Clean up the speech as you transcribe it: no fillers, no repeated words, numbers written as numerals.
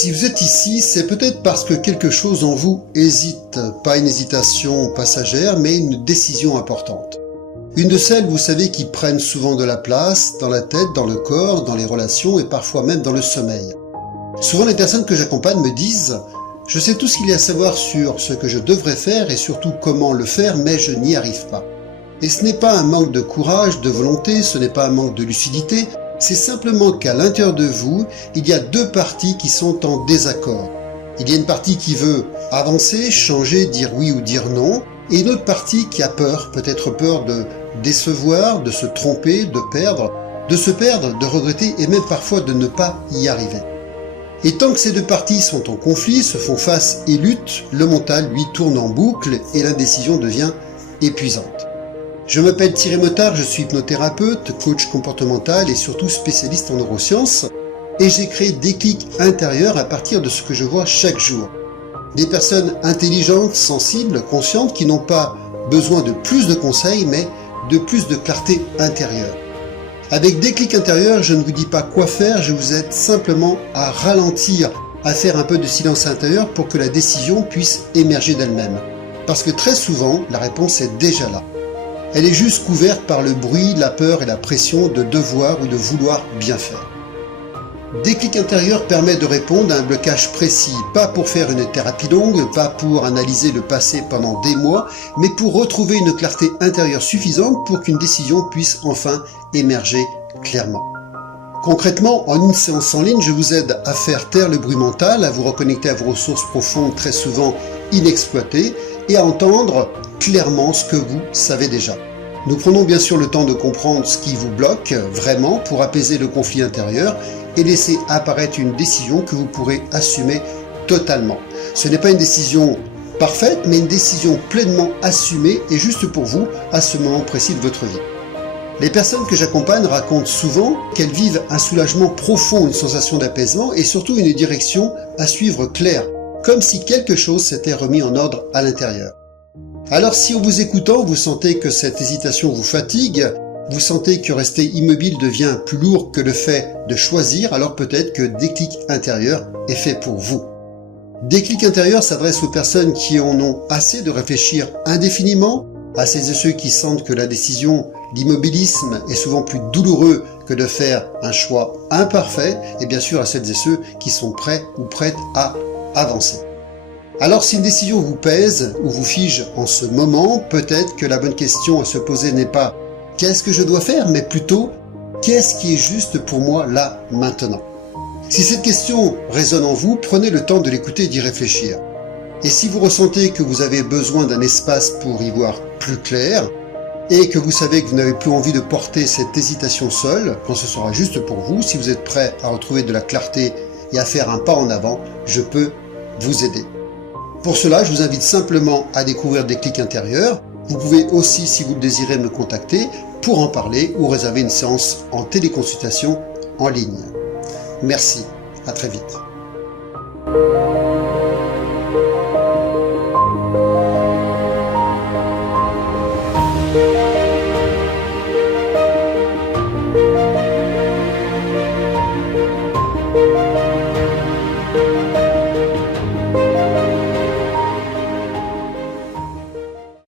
Si vous êtes ici, c'est peut-être parce que quelque chose en vous hésite, pas une hésitation passagère, mais une décision importante. Une de celles, vous savez, qui prennent souvent de la place, dans la tête, dans le corps, dans les relations et parfois même dans le sommeil. Souvent, les personnes que j'accompagne me disent « Je sais tout ce qu'il y a à savoir sur ce que je devrais faire et surtout comment le faire, mais je n'y arrive pas. » Et ce n'est pas un manque de courage, de volonté, ce n'est pas un manque de lucidité, c'est simplement qu'à l'intérieur de vous, il y a deux parties qui sont en désaccord. Il y a une partie qui veut avancer, changer, dire oui ou dire non, et une autre partie qui a peur, peut-être peur de décevoir, de se tromper, de se perdre, de regretter et même parfois de ne pas y arriver. Et tant que ces deux parties sont en conflit, se font face et luttent, le mental, lui, tourne en boucle et l'indécision devient épuisante. Je m'appelle Thierry Motard, je suis hypnothérapeute, coach comportemental et surtout spécialiste en neurosciences et j'ai créé Déclic Intérieur à partir de ce que je vois chaque jour. Des personnes intelligentes, sensibles, conscientes qui n'ont pas besoin de plus de conseils mais de plus de clarté intérieure. Avec Déclic Intérieur, je ne vous dis pas quoi faire, je vous aide simplement à ralentir, à faire un peu de silence intérieur pour que la décision puisse émerger d'elle-même. Parce que très souvent, la réponse est déjà là. Elle est juste couverte par le bruit, la peur et la pression de devoir ou de vouloir bien faire. Déclic Intérieur permet de répondre à un blocage précis, pas pour faire une thérapie longue, pas pour analyser le passé pendant des mois, mais pour retrouver une clarté intérieure suffisante pour qu'une décision puisse enfin émerger clairement. Concrètement, en une séance en ligne, je vous aide à faire taire le bruit mental, à vous reconnecter à vos ressources profondes très souvent inexploitées et à entendre clairement ce que vous savez déjà. Nous prenons bien sûr le temps de comprendre ce qui vous bloque vraiment pour apaiser le conflit intérieur et laisser apparaître une décision que vous pourrez assumer totalement. Ce n'est pas une décision parfaite, mais une décision pleinement assumée et juste pour vous à ce moment précis de votre vie. Les personnes que j'accompagne racontent souvent qu'elles vivent un soulagement profond, une sensation d'apaisement et surtout une direction à suivre claire, comme si quelque chose s'était remis en ordre à l'intérieur. Alors si en vous écoutant, vous sentez que cette hésitation vous fatigue, vous sentez que rester immobile devient plus lourd que le fait de choisir, alors peut-être que Déclic Intérieur est fait pour vous. Déclic Intérieur s'adresse aux personnes qui en ont assez de réfléchir indéfiniment, à celles et ceux qui sentent que la décision, l'immobilisme est souvent plus douloureux que de faire un choix imparfait, et bien sûr à celles et ceux qui sont prêts ou prêtes à avancer. Alors si une décision vous pèse ou vous fige en ce moment, peut-être que la bonne question à se poser n'est pas « qu'est-ce que je dois faire ?», mais plutôt « qu'est-ce qui est juste pour moi là, maintenant ?» Si cette question résonne en vous, prenez le temps de l'écouter et d'y réfléchir. Et si vous ressentez que vous avez besoin d'un espace pour y voir plus clair, et que vous savez que vous n'avez plus envie de porter cette hésitation seule, quand ce sera juste pour vous, si vous êtes prêt à retrouver de la clarté et à faire un pas en avant, je peux vous aider. Pour cela, je vous invite simplement à découvrir Déclic Intérieur. Vous pouvez aussi, si vous le désirez, me contacter pour en parler ou réserver une séance en téléconsultation en ligne. Merci, à très vite.